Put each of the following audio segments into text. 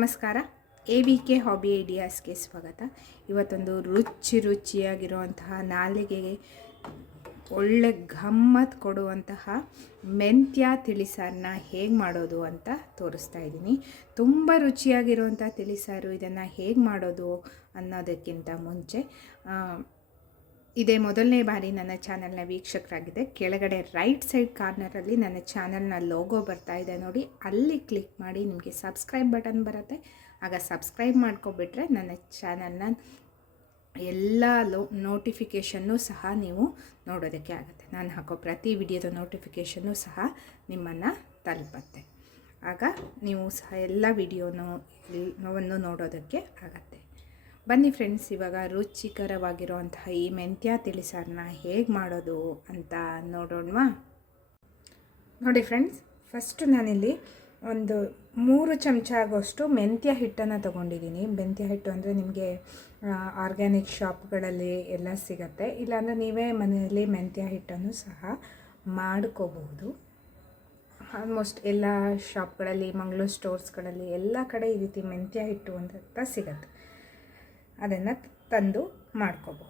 ನಮಸ್ಕಾರ. A V K hobby ಐಡಿಯಾಸ್ಗೆ ಸ್ವಾಗತ. ಇವತ್ತೊಂದು ರುಚಿ ರುಚಿಯಾಗಿರುವಂತಹ, ನಾಲಿಗೆಗೆ ಒಳ್ಳೆ ಗಮ್ಮತ್ ಕೊಡುವಂತಹ ಮೆಂತ್ಯ ತಿಳಿಸಾರನ್ನ ಹೇಗೆ ಮಾಡೋದು ಅಂತ ತೋರಿಸ್ತಾ ಇದ್ದೀನಿ. ತುಂಬ ರುಚಿಯಾಗಿರುವಂಥ ತಿಳಿಸಾರು ಇದನ್ನು ಹೇಗೆ ಮಾಡೋದು ಅನ್ನೋದಕ್ಕಿಂತ ಮುಂಚೆ ಇದೇ ಮೊದಲನೇ ಬಾರಿ ನನ್ನ ಚಾನಲ್ನ ವೀಕ್ಷಕರಾಗಿದೆ ಕೆಳಗಡೆ ರೈಟ್ ಸೈಡ್ ಕಾರ್ನರಲ್ಲಿ ನನ್ನ ಚಾನಲ್ನ ಲೋಗೋ ಬರ್ತಾ ಇದೆ ನೋಡಿ. ಅಲ್ಲಿ ಕ್ಲಿಕ್ ಮಾಡಿ ನಿಮಗೆ ಸಬ್ಸ್ಕ್ರೈಬ್ ಬಟನ್ ಬರುತ್ತೆ. ಆಗ ಸಬ್ಸ್ಕ್ರೈಬ್ ಮಾಡ್ಕೊಬಿಟ್ರೆ ನನ್ನ ಚಾನಲ್ನ ಎಲ್ಲ ಲೋ ನೋಟಿಫಿಕೇಷನ್ನು ಸಹ ನೀವು ನೋಡೋದಕ್ಕೆ ಆಗುತ್ತೆ. ನಾನು ಹಾಕೋ ಪ್ರತಿ ವಿಡಿಯೋದ ನೋಟಿಫಿಕೇಷನ್ನು ಸಹ ನಿಮ್ಮನ್ನು ತಲುಪತ್ತೆ. ಆಗ ನೀವು ಸಹ ಎಲ್ಲ ವಿಡಿಯೋನು ನೋಡೋದಕ್ಕೆ ಆಗತ್ತೆ. ಬನ್ನಿ ಫ್ರೆಂಡ್ಸ್, ಇವಾಗ ರುಚಿಕರವಾಗಿರುವಂತಹ ಈ ಮೆಂತ್ಯ ತಿಳಿಸಾರನ್ನ ಹೇಗೆ ಮಾಡೋದು ಅಂತ ನೋಡೋಣವಾ? ನೋಡಿ ಫ್ರೆಂಡ್ಸ್ ಫಸ್ಟು ನಾನಿಲ್ಲಿ ಒಂದು ಮೂರು ಚಮಚ ಆಗೋಷ್ಟು ಮೆಂತ್ಯ ಹಿಟ್ಟನ್ನು ತೊಗೊಂಡಿದ್ದೀನಿ. ಮೆಂತ್ಯ ಹಿಟ್ಟು ಅಂದರೆ ನಿಮಗೆ ಆರ್ಗ್ಯಾನಿಕ್ ಶಾಪ್ಗಳಲ್ಲಿ ಎಲ್ಲ ಸಿಗತ್ತೆ. ಇಲ್ಲಾಂದರೆ ನೀವೇ ಮನೆಯಲ್ಲಿ ಮೆಂತ್ಯ ಹಿಟ್ಟನ್ನು ಸಹ ಮಾಡ್ಕೋಬಹುದು. ಆಲ್ಮೋಸ್ಟ್ ಎಲ್ಲ ಶಾಪ್ಗಳಲ್ಲಿ ಮಂಗಳೂರು ಸ್ಟೋರ್ಸ್ಗಳಲ್ಲಿ ಎಲ್ಲ ಕಡೆ ಈ ರೀತಿ ಮೆಂತ್ಯ ಹಿಟ್ಟು ಅಂತ ಸಿಗತ್ತೆ. ಅದನ್ನು ತಂದು ಮಾಡ್ಕೋಬೋದು.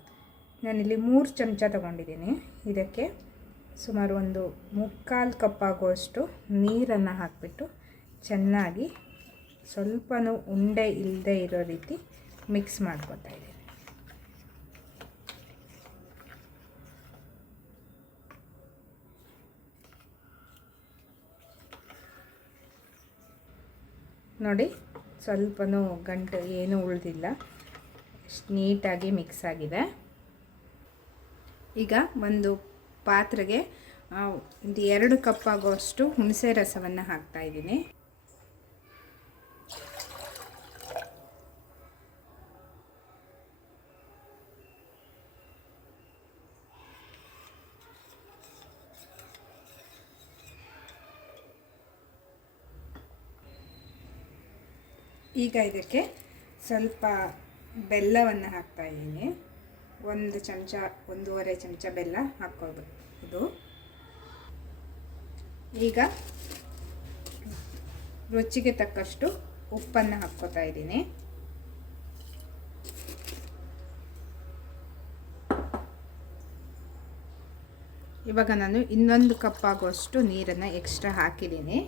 ನಾನಿಲ್ಲಿ ಮೂರು ಚಮಚ ತಗೊಂಡಿದ್ದೀನಿ. ಇದಕ್ಕೆ ಸುಮಾರು ಒಂದು ಮುಕ್ಕಾಲು ಕಪ್ ಆಗುವಷ್ಟು ನೀರನ್ನು ಹಾಕಿಬಿಟ್ಟು ಚೆನ್ನಾಗಿ ಸ್ವಲ್ಪನೂ ಉಂಡೆ ಇಲ್ಲದೆ ಇರೋ ರೀತಿ ಮಿಕ್ಸ್ ಮಾಡ್ಕೊತಾ ಇದ್ದೀನಿ. ನೋಡಿ, ಸ್ವಲ್ಪನೂ ಗಂಟು ಏನೂ ಉಳಿದಿಲ್ಲ. ನೀಟಾಗಿ ಮಿಕ್ಸ್ ಆಗಿದೆ. ಈಗ ಒಂದು ಪಾತ್ರೆಗೆ ಒಂದು ಎರಡು ಕಪ್ ಆಗೋಷ್ಟು ಹುಣಸೆ ರಸವನ್ನು ಹಾಕ್ತಾ ಇದ್ದೀನಿ. ಈಗ ಇದಕ್ಕೆ ಸ್ವಲ್ಪ ಬೆಲ್ಲವನ್ನು ಹಾಕ್ತಾ ಇದ್ದೀನಿ. ಒಂದು ಚಮಚ, ಒಂದೂವರೆ ಚಮಚ ಬೆಲ್ಲ ಹಾಕ್ಕೋಬೇಕು ಇದು. ಈಗ ರುಚಿಗೆ ತಕ್ಕಷ್ಟು ಉಪ್ಪನ್ನು ಹಾಕ್ಕೋತಾ ಇದ್ದೀನಿ. ಇವಾಗ ನಾನು ಇನ್ನೊಂದು ಕಪ್ ಆಗುವಷ್ಟು ನೀರನ್ನು ಎಕ್ಸ್ಟ್ರಾ ಹಾಕಿದ್ದೀನಿ.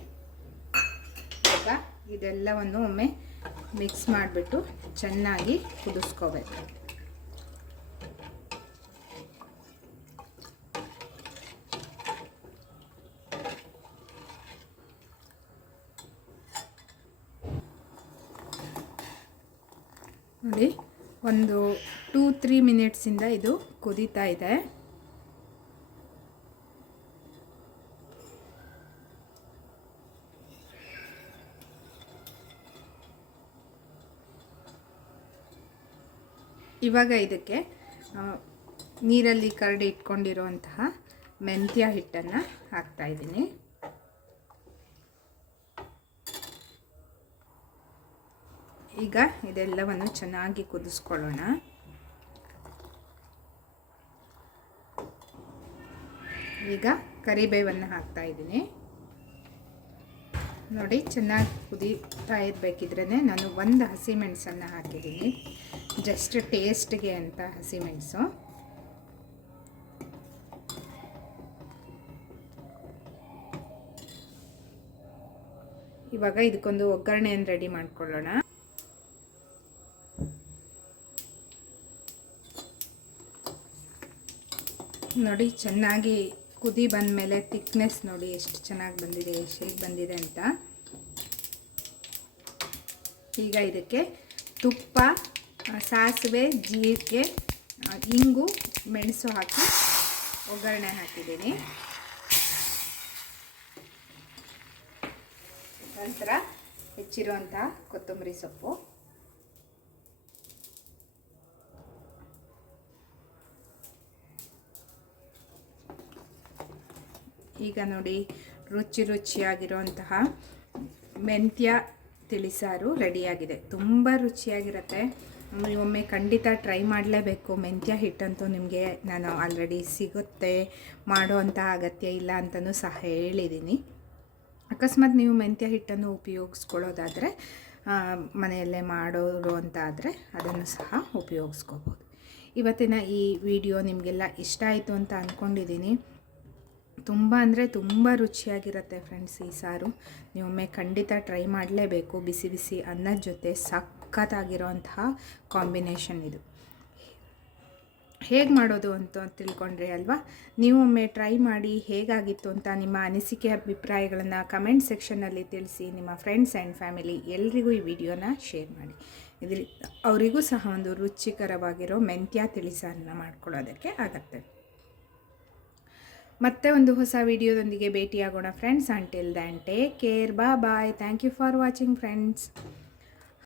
ಈಗ ಇದೆಲ್ಲವನ್ನು ಒಮ್ಮೆ ಮಿಕ್ಸ್ ಮಾಡಿಬಿಟ್ಟು ಚೆನ್ನಾಗಿ ಕುದಿಸ್ಕೋಬೇಕು. ನೋಡಿ ಒಂದು ಟೂ ತ್ರೀ ಮಿನಿಟ್ಸಿಂದ ಇದು ಕುದೀತಾ ಇದೆ. ಇವಾಗ ಇದಕ್ಕೆ ನೀರಲ್ಲಿ ಕರಡಿ ಇಟ್ಕೊಂಡಿರುವಂತಹ ಮೆಂತ್ಯ ಹಿಟ್ಟನ್ನು ಹಾಕ್ತಾ ಇದ್ದೀನಿ. ಈಗ ಇದೆಲ್ಲವನ್ನು ಚೆನ್ನಾಗಿ ಕುದಿಸ್ಕೊಳ್ಳೋಣ. ಈಗ ಕರಿಬೇವನ್ನು ಹಾಕ್ತಾ ಇದ್ದೀನಿ. ನೋಡಿ, ಚೆನ್ನಾಗಿ ಕುದೀತಾ ಇರಬೇಕಿದ್ರೇ ನಾನು ಒಂದು ಹಸಿಮೆಣಸನ್ನು ಹಾಕಿದ್ದೀನಿ. ಜಸ್ಟ್ ಟೇಸ್ಟ್ಗೆ ಅಂತ ಹಸಿಮೆಣಸು ಇವಾಗ ಇದಕ್ಕೊಂದು ಒಗ್ಗರಣೆಯನ್ನು ರೆಡಿ ಮಾಡ್ಕೊಳ್ಳೋಣ. ನೋಡಿ, ಚೆನ್ನಾಗಿ ಕುದಿ ಬಂದಮೇಲೆ ತಿಕ್ನೆಸ್ ನೋಡಿ ಎಷ್ಟು ಚೆನ್ನಾಗಿ ಬಂದಿದೆ ಶೇಪ್ ಬಂದಿದೆ ಅಂತ. ಈಗ ಇದಕ್ಕೆ ತುಪ್ಪ ಸಾಸಿವೆ, ಜೀರಿಗೆ ಇಂಗು, ಮೆಣಸು ಹಾಕಿ ಒಗ್ಗರಣೆ ಹಾಕಿದ್ದೀನಿ. ನಂತರ ಹೆಚ್ಚಿರುವಂತಹ ಕೊತ್ತಂಬರಿ ಸೊಪ್ಪು. ಈಗ ನೋಡಿ ರುಚಿ ರುಚಿಯಾಗಿರುವಂತಹ ಮೆಂತ್ಯ ತಿಳಿಸಾರು ರೆಡಿಯಾಗಿದೆ. ತುಂಬ ರುಚಿಯಾಗಿರುತ್ತೆ. ಒಮ್ಮೆ ಖಂಡಿತ ಟ್ರೈ ಮಾಡಲೇಬೇಕು. ಮೆಂತ್ಯ ಹಿಟ್ಟಂತೂ ನಿಮಗೆ ನಾನು ಆಲ್ರೆಡಿ ಸಿಗುತ್ತೆ. ಮಾಡೋ ಅಂತ ಅಗತ್ಯ ಇಲ್ಲ ಅಂತಲೂ ಸಹ ಹೇಳಿದ್ದೀನಿ ಅಕಸ್ಮಾತ್ ನೀವು ಮೆಂತ್ಯ ಹಿಟ್ಟನ್ನು ಉಪಯೋಗಿಸ್ಕೊಳ್ಳೋದಾದರೆ ಮನೆಯಲ್ಲೇ ಮಾಡೋರು ಅಂತ ಆದರೆ ಅದನ್ನು ಸಹ ಉಪಯೋಗಿಸ್ಕೋಬೋದು. ಇವತ್ತಿನ ಈ ವಿಡಿಯೋ ನಿಮಗೆಲ್ಲ ಇಷ್ಟ ಆಯಿತು ಅಂತ ಅಂದ್ಕೊಂಡಿದ್ದೀನಿ ತುಂಬ ಅಂದರೆ ತುಂಬ ರುಚಿಯಾಗಿರುತ್ತೆ ಫ್ರೆಂಡ್ಸ್ ಈ ಸಾರು. ನೀವೊಮ್ಮೆ ಖಂಡಿತ ಟ್ರೈ ಮಾಡಲೇಬೇಕು. ಬಿಸಿ ಬಿಸಿ ಅನ್ನದ ಜೊತೆ ಸಖತ್ತಾಗಿರೋಂತಹ ಕಾಂಬಿನೇಷನ್ ಇದು. ಹೇಗೆ ಮಾಡೋದು ಅಂತ ತಿಳ್ಕೊಂಡ್ರಿ ಅಲ್ವಾ? ನೀವೊಮ್ಮೆ ಟ್ರೈ ಮಾಡಿ ಹೇಗಾಗಿತ್ತು ಅಂತ ನಿಮ್ಮ ಅನಿಸಿಕೆ, ಅಭಿಪ್ರಾಯಗಳನ್ನು ಕಮೆಂಟ್ ಸೆಕ್ಷನಲ್ಲಿ ತಿಳಿಸಿ ನಿಮ್ಮ ಫ್ರೆಂಡ್ಸ್ ಆ್ಯಂಡ್ ಫ್ಯಾಮಿಲಿ ಎಲ್ರಿಗೂ ಈ ವಿಡಿಯೋನ ಶೇರ್ ಮಾಡಿ. ಇದರಿಂದ ಅವರಿಗೂ ಸಹ ಒಂದು ರುಚಿಕರವಾಗಿರೋ ಮೆಂತ್ಯ ತಿಳಿಸಾರನ್ನ ಮಾಡ್ಕೊಳ್ಳೋದಕ್ಕೆ ಆಗತ್ತೆ. ಮತ್ತೆ ಒಂದು ಹೊಸ ವಿಡಿಯೋದೊಂದಿಗೆ ಭೇಟಿಯಾಗೋಣ ಫ್ರೆಂಡ್ಸ್ ಅಂಟಿಲ್ ಟೇಕ್ ಕೇರ್ ಬಾ bye thank you for watching friends